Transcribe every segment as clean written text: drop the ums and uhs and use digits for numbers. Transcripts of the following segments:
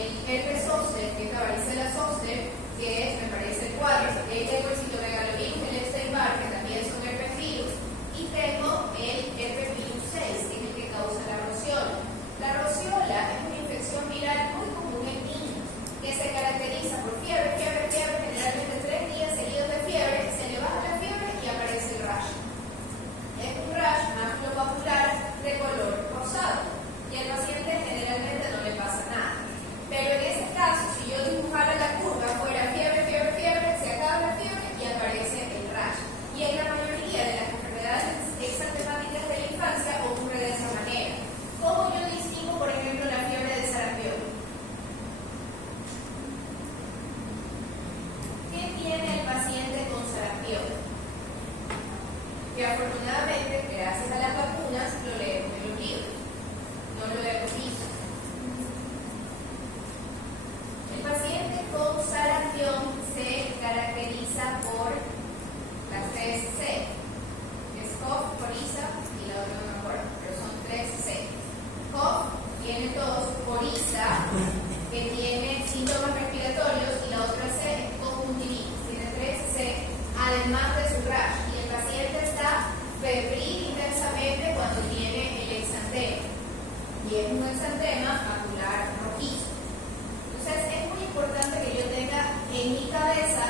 el herpes zóster, que es la varicela zoster, que es, me parece, el 4, y ahí tengo el citomegalovirus, el Epstein-Barr, que también son herpes virus, y tengo el herpes virus 6, que es el que causa la rociola. La rociola es una infección viral muy común en niños, que se caracteriza por fiebre, generalmente 3 días seguidos de fiebre, se le baja la fiebre y aparece el rash. Es un rash maculopapular de color rosado y al paciente generalmente no le pasa nada. Pero en ese caso, si yo dibujara la curva, fuera fiebre, se acaba la fiebre y aparece el rash. Y en la mayoría de las enfermedades exantemáticas de la infancia ocurre de esa manera. ¿Cómo yo distingo, por ejemplo, la fiebre de sarampión? ¿Qué tiene el paciente con sarampión? Que afortunadamente, gracias a las vacunas, lo leemos en los libros, no lo hemos visto. El paciente con sarampión se caracteriza por las 3 C, que es cough, coriza y la otra no me acuerdo, pero son 3 C. Cough tiene 2, coriza, que tiene síntomas respiratorios, y la otra C es conjuntivitis, tiene 3 C, además de su rash. Y el paciente está febril intensamente cuando tiene el exantema, y es un exantema macular rojizo. Entonces es muy importante que yo tenga en mi cabeza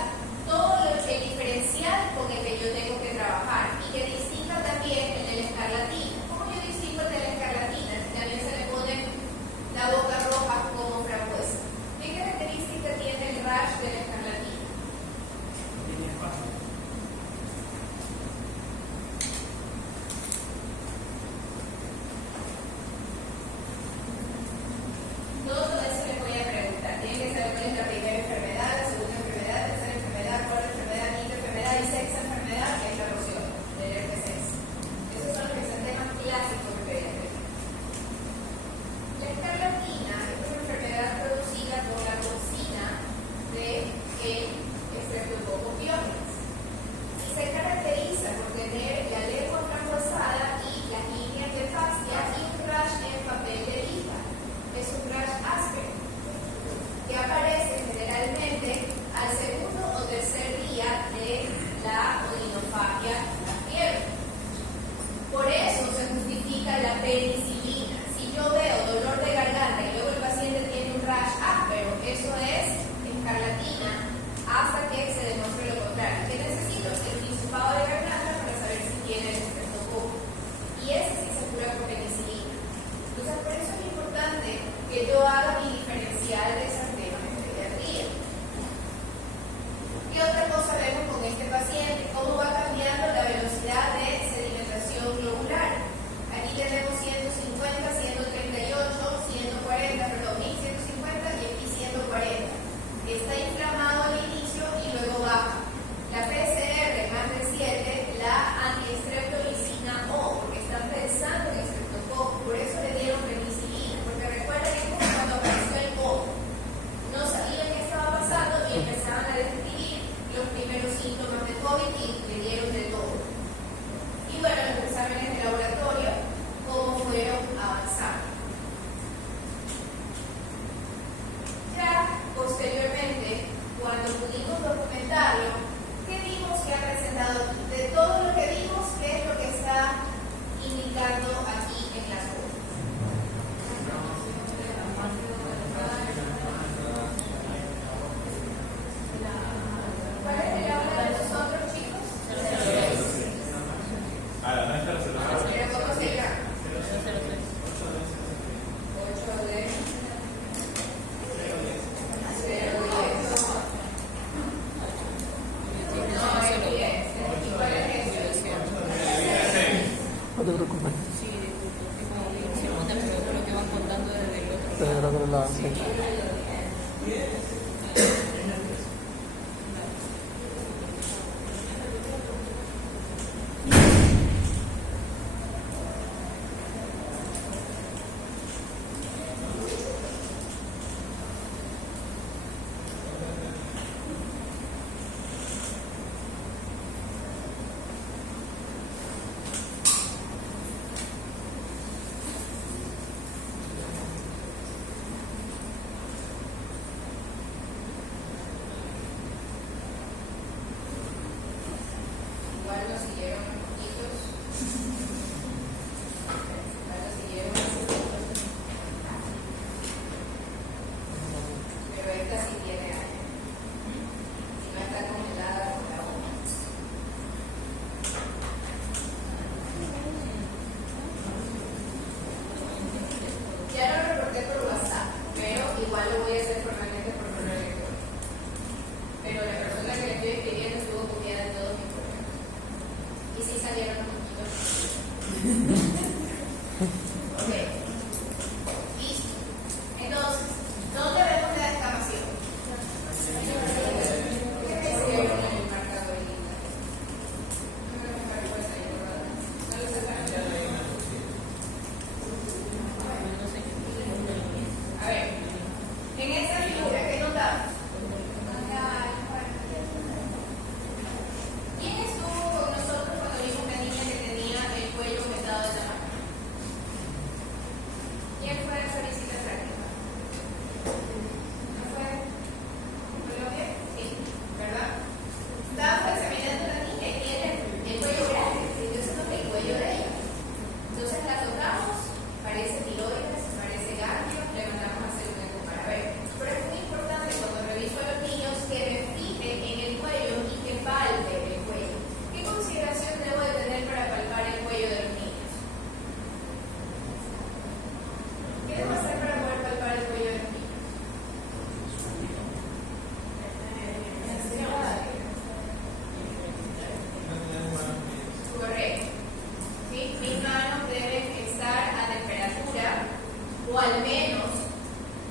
todo el diferencial con el que yo tengo que trabajar y que distinga también el de la escarlatina. ¿Cómo yo distingo el de la escarlatina? También se le pone la boca roja como frambuesa. ¿Qué característica tiene el rash de la escarlatina? Tiene espacio. Todo eso les voy a preguntar. Tienen que saber cuál es la primera enfermedad, la segunda enfermedad, la tercera enfermedad, cuarta enfermedad, quinta enfermedad y sexta enfermedad, que es la rociola del herpes 6. Esos son los exantemas clásicos de pediatría. La escarlatina es una enfermedad producida por la toxina del Streptococcus pyogenes y se caracteriza por tener la lengua frambuesada y las líneas de fascia y un rash en papel de lija. Es un rash áspero que aparece generalmente al segundo o tercer día de la odinofagia, la fiebre. Por eso se justifica la penicilina. Si yo veo dolor de garganta y luego el paciente tiene un rash áspero, eso es escarlatina hasta que se demuestre lo contrario. ¿Qué necesito? El hisopado de garganta para saber si tiene el estreptococo. Y ese sí se cura con penicilina. Entonces, por eso es importante que yo haga mi diferencial de exantemas en pediatría. ¿Qué otra cosa vemos con este paciente? ¿Cómo va cambiando la velocidad de sedimentación globular? Aquí tenemos 150, 138, 140, perdón, 1150 y aquí 140. Está inflamado al inicio y luego baja. La PCR más de 7, la antiestreptolicina O, porque están pensando en estreptococo, por eso le dieron penicilina, porque recuerden que es como cuando apareció el COVID. No sabían qué estaba pasando y empezaban a describir los primeros síntomas de COVID y le dieron de todo. Y bueno, los exámenes de laboratorio, cómo fueron avanzando. Ya posteriormente, cuando pudimos documentarlo, ¿qué vimos que ha presentado aquí? De todo lo que vimos, ¿qué es lo que está indicando aquí en las fotos? ¿Cuál es el habla de los otros chicos? Pero ¿cómo se llama? 8 de 0, 10. No, es 10. ¿Y cuál es ese? No te preocupes. Sí, disculpe, como segunda, pero eso es lo que van contando desde el otro Desde el otro lado, sí.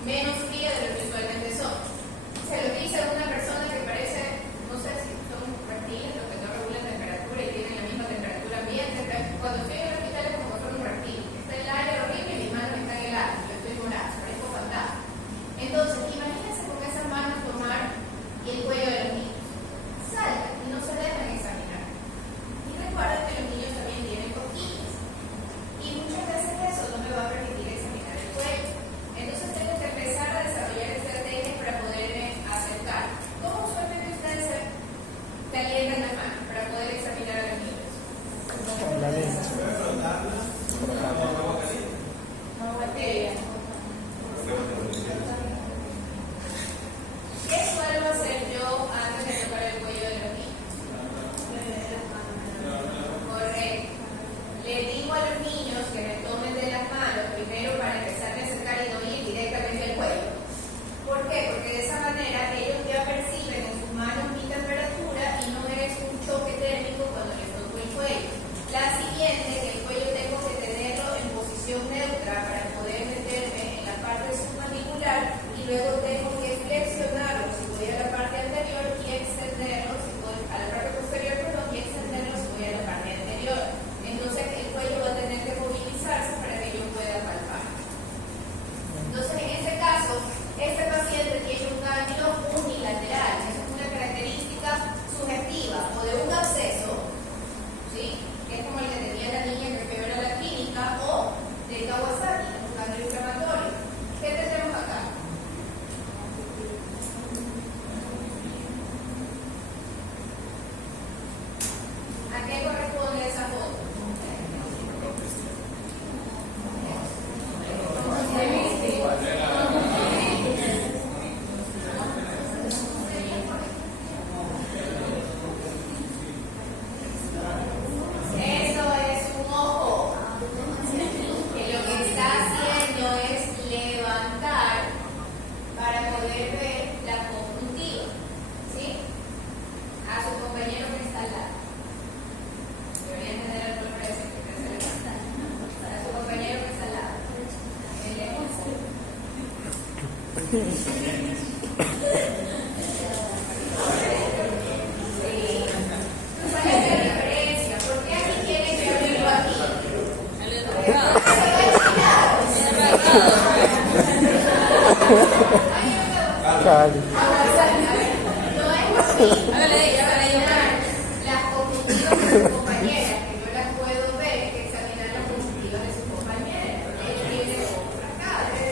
menos fría de lo que usualmente son. Se lo dice a una persona que parece, no sé si son reptiles los que no regulan temperatura y tienen la misma temperatura ambiente, pero cuando estoy en el hospital es como si fuera un reptil. Está en el aire horrible y mis manos están en el aire, yo estoy morada, parezco fantasma. Entonces, imagínense con esas manos tomar el cuello de los niños. Salgan y no se dejan examinar. Y recuerden que los niños también tienen cosquillas. Y muchas veces eso no me va a permitir examinar el cuello. Entonces tengo que empezar a desarrollar estrategias para poderme acercar. ¿Cómo usualmente ustedes se calientan las manos para poder examinar a los niños? Con la lengua. ¿Qué suelo hacer yo antes de tocar el cuello de los niños? Correcto. Le digo a los niños que me tomen de las manos primero para empezar a acercar y no ir directamente al cuello. ¿Por qué? Porque de esa manera ellos ya perciben en sus manos mi temperatura y no es un choque térmico cuando les toco el cuello. La siguiente, que el cuello tengo que tenerlo en posición neutra para poder meterme en la parte submandibular y luego tengo que flexionarlo si voy a la parte anterior y extenderlo si voy a la parte posterior, perdón, y extenderlo si voy a la parte anterior. Entonces el cuello va a tener que movilizarse para que yo pueda palpar. Entonces en este caso, este paciente tiene un ganglio unilateral. Eso es una característica subjetiva o de un absceso, ¿sí? Que es como el que tenía la niña que fue a la clínica, o de Kawasaki, un ganglio inflamatorio. ¿Qué tenemos acá? ¿A qué corresponde esa foto? Eso es un ojo, que lo que está haciendo es levantar para poder ver la conjuntiva, ¿sí? A su compañero que está al lado. Deberían tener algo presente que se levanta. A su compañero que está al lado. El ojo. ¿Cuál es la diferencia? ¿Por qué aquí tienen que abrirlo aquí? Cali. No es así. Las conjuntivas de sus compañeras, que yo las puedo ver, que examinar las conjuntivas de sus compañeras. Ella tiene otras caras.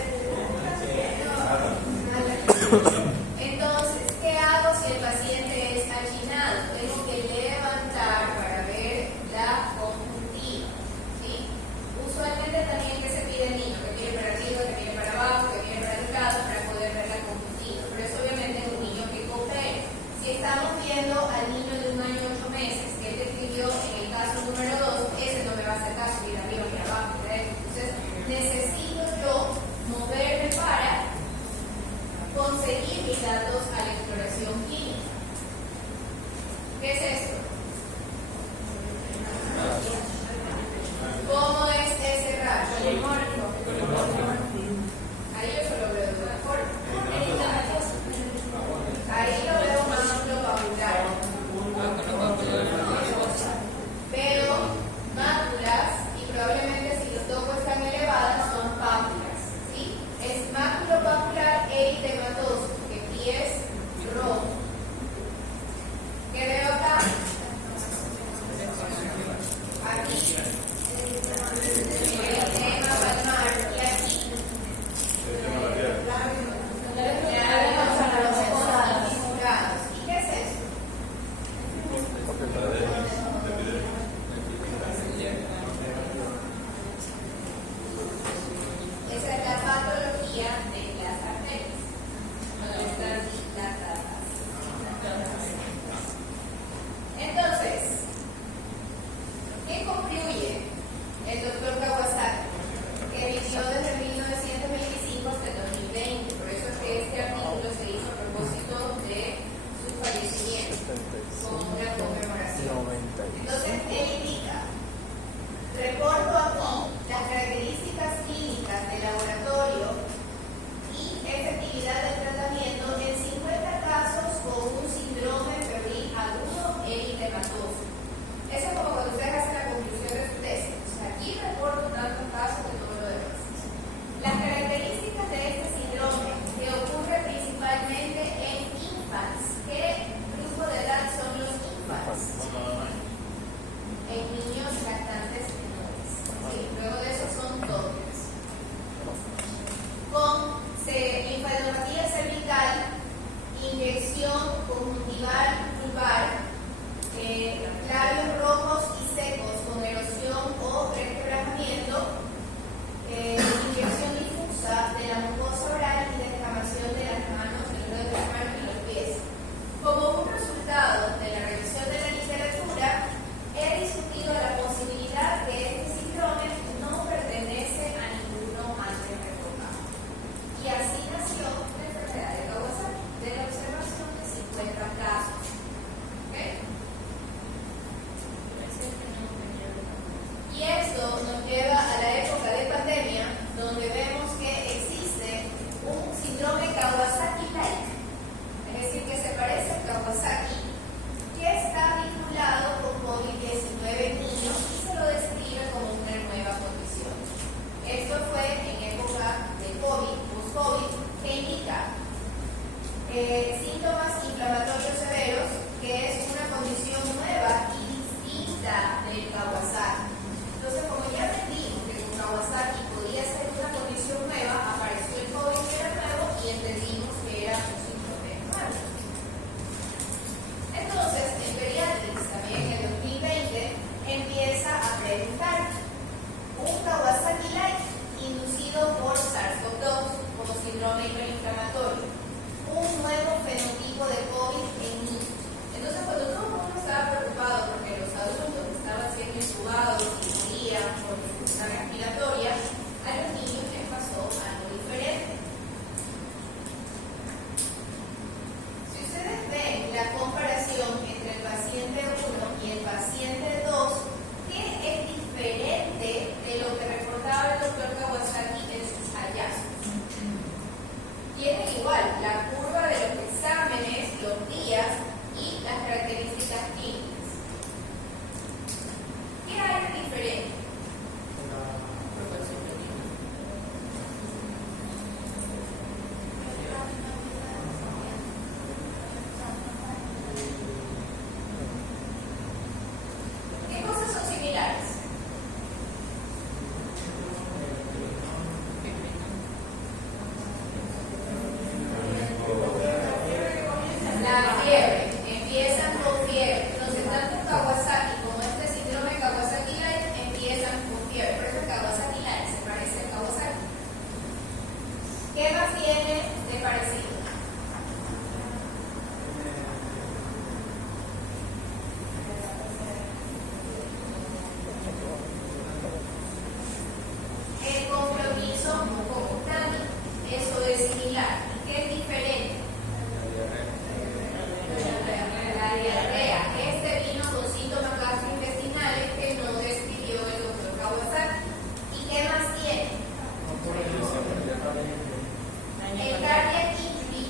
Entonces, ¿qué hago si el paciente es achinado? Tengo que levantar para ver la conjuntiva, ¿sí? Usualmente también que se pide el niño, que tiene para arriba, que tiene para abajo, que tiene para el lado, para poder ver la conjuntiva. Pero eso obviamente es un niño que coopera. Si estamos viendo al niño de 1 año y 8 meses, que él describió en el caso número 2, ese no me va a hacer caso ni de arriba ni de abajo. Entonces, necesito yo moverme para conseguir mis datos a la exploración química. ¿Qué es esto? ¿Cómo es ese rayo? Ahí yo solo veo de una forma. Ahí lo veo más globacular. Pero máculas, y probablemente si los toco están elevadas, son pápulas, ¿sí? Es máculo papular eritematoso, que aquí es rojo. ¿Qué veo acá? Aquí. Eritema palmar. Y aquí. ¿Y qué es eso? Esa es la patología de las arterias. Donde están las inyección conjuntival vulvar, labios rojos y secos con erosión o resquebrajamiento, inyección difusa de la mucosa oral y descamación de las manos, de los dedos de las manos y los pies. Como un resultado de la revisión de la literatura, he discutido la posibilidad que este síndrome no pertenece a ninguno antes recordado. Y así nació la enfermedad de Kawasaki, de la observación de 50 casos. ¿Ok? Y esto nos lleva a la época de pandemia, donde vemos que existe un síndrome Kawasaki-like, es decir, que se parece al Kawasaki, que está vinculado con COVID-19 en niños y se lo describe como una nueva condición. Esto fue en época de COVID, post-COVID, que indica síntomas inflamatorios severos, que es una condición nueva y distinta del Kawasaki. Entonces, como ya entendimos que con Kawasaki podía ser una condición nueva, apareció el COVID que era nuevo y entendimos que era un síndrome nuevo. Entonces, en Pediatrics, también en el 2020, empieza a preguntar un Kawasaki-like inducido por SARS-CoV-2 como síndrome hiperinflamatorio, un nuevo fenotipo de COVID en niños. Entonces, cuando todo el mundo estaba preocupado porque los adultos estaban siendo intubados y morían por dificultad respiratoria, a los niños les pasó algo diferente. Si ustedes ven la comparación entre el paciente 1 y el paciente 2, ¿qué es diferente de lo que reportaba el doctor Kawasaki en sus hallazgos? Tienen igual la curva de los exámenes, los días y las características clínicas. ¿Qué hay de diferente? ¿Qué cosas son similares? La fiebre, empiezan con fiebre. Entonces, tanto Kawasaki como este síndrome Kawasaki-like empiezan con fiebre. Por eso Kawasaki-like se parece al Kawasaki. ¿Qué más tiene de parecido? El compromiso mucocutáneo. Eso es similar. ¿Qué es diferente? La diarrea. Este vino con síntomas gastrointestinales que no describió el doctor Kawasaki. ¿Y qué más tiene? El cardiac injury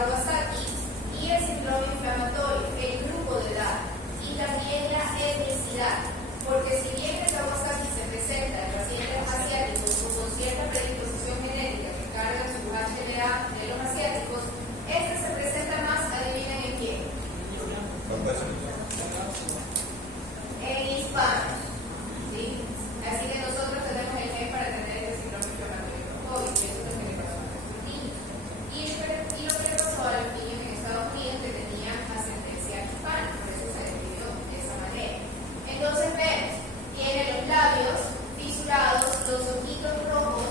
Kawasaki y el síndrome inflamatorio, el grupo de edad y también la etnicidad. Porque si bien el Kawasaki se presenta en pacientes asiáticos con cierta predisposición genética que cargan su HLA de los asiáticos, este se presenta más, adivinen en quién. En hispanos. ¿Sí? Así que nosotros tenemos el gen para tener este síndrome inflamatorio COVID, y eso es lo que le pasó a nuestros niños. Y lo que le pasó a los niños en Estados Unidos que tenían ascendencia hispana, por eso se describió de esa manera. Entonces vemos, tiene los labios fisurados, los ojitos rojos,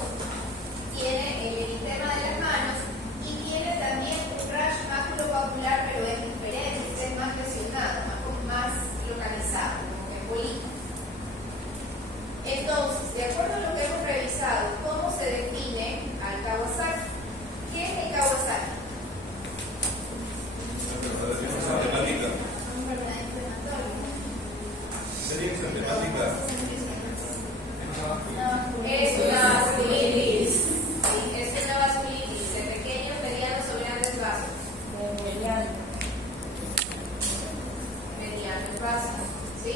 tiene el eritema de las manos y tiene también un rash maculopapular, pero es diferente, es más lesionado, más localizado, como que bolita. Entonces, de acuerdo a lo que hemos revisado, ¿cómo se define al Kawasaki? ¿Qué es el Kawasaki? Enfermedad inflamatoria. Sería exantemática. Es una vasculitis. Sí, es una vasculitis de pequeños, medianos o grandes vasos. Medianos vasos. ¿Sí?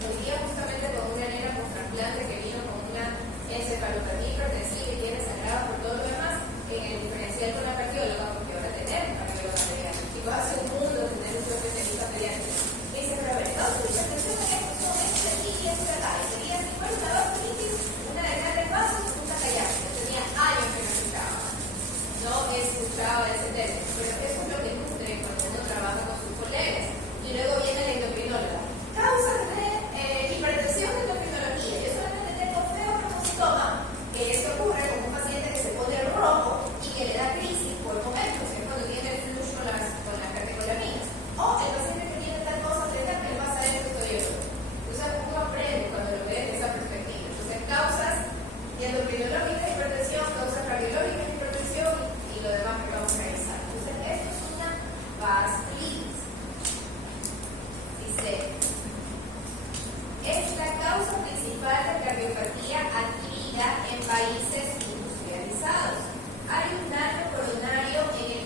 Hoy día justamente con una nena con trasplante que vino con una encefalopatía hipertensiva y tiene sangrado por todo lo demás, en el diferencial con la cardióloga, porque ahora tenemos cardióloga pediátrica. Chicos, hace un mundo de tener un especialista pediátrico. Y dice, pero a ver, no, tu hipertensión es esto, son este, y esto de acá. Y sería así, bueno, una vasculitis, una de grandes vasos, una callática. Tenía años que no escuchaba. No escuchaba ese término, pero eso es lo que nutre cuando uno trabaja con sus colegas. Y luego viene la endocrinóloga. Causas de hipertensión de endocrinología. Yo solamente tengo feo cromocytoma, que esto ocurre con un paciente que se pone rojo y que le da crisis por momentos, que es cuando tiene el flujo con las catecolaminas. O el paciente que tiene tal cosa, que le pasa esto, esto y esto. Entonces uno aprende cuando lo ve desde esa perspectiva. Entonces causas endocrinológicas de hipertensión, causas cardiológicas de hipertensión y lo demás que vamos a revisar. Entonces esto es una vasculitis. Dice, es la causa principal de cardiopatía adquirida en países industrializados. Hay un daño coronario en el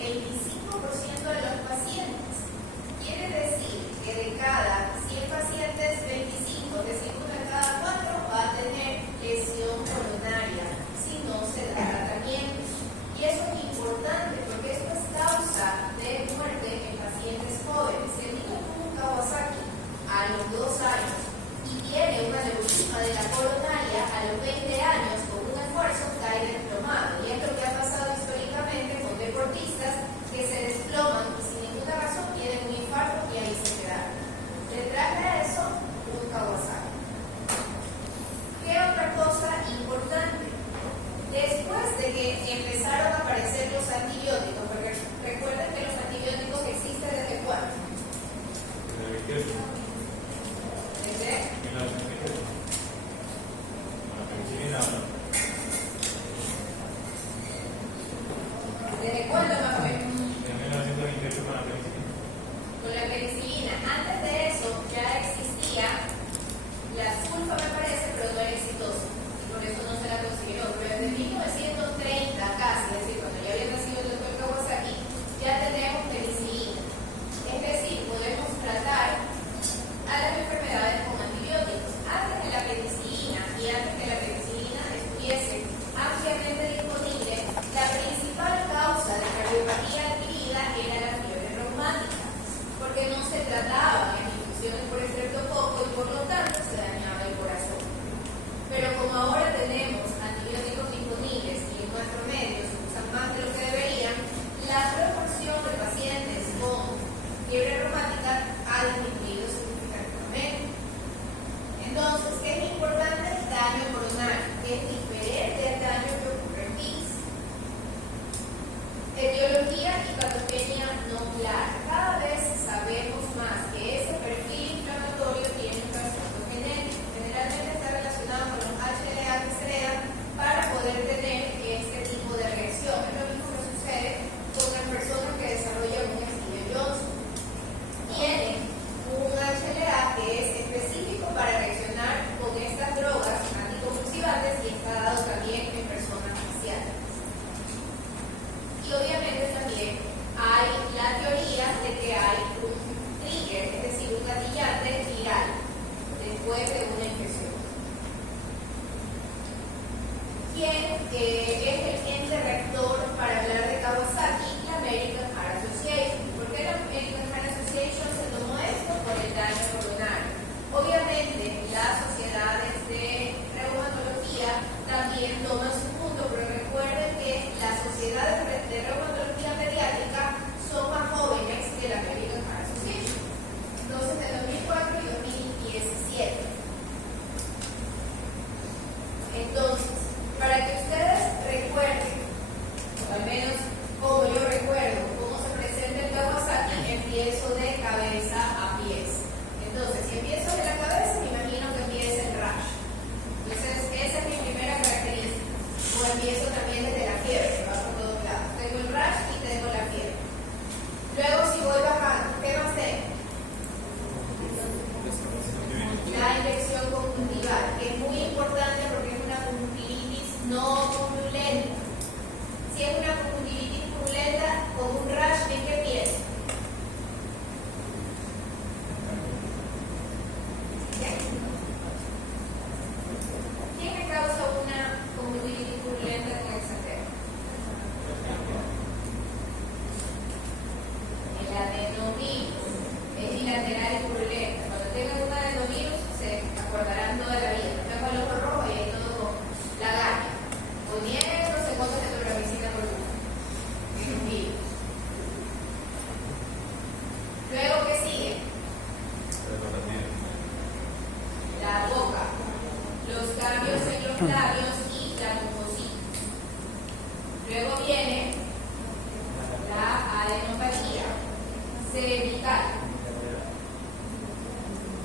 cervical.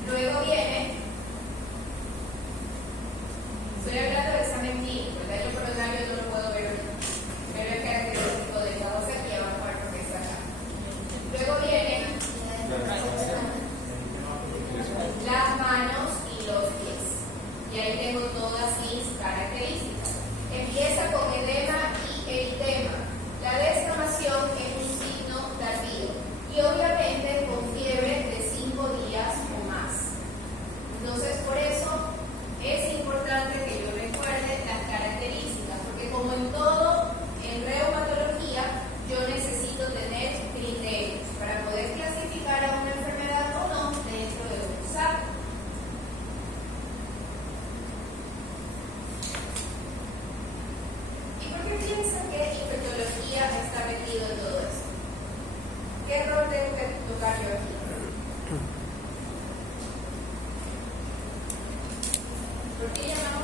Luego viene, estoy hablando del examen clínico, el daño coronario no lo puedo ver ahorita, pero es característico de la voz aquí abajo para que está acá. Luego vienen las manos y los pies. Y ahí tengo todas mis características. Empieza con edema y eritema. La descamación es un signo tardío y obviamente con fiebre de 5 días o más. Entonces, por eso es importante que yo recuerde las características, porque como en todo, en reumatología, yo necesito tener criterios para poder clasificar a una enfermedad o no dentro de un SAP. ¿Y por qué piensan que infectología está metido en todo esto? ¿Qué rol tengo que tocar yo aquí? ¿Por qué llamamos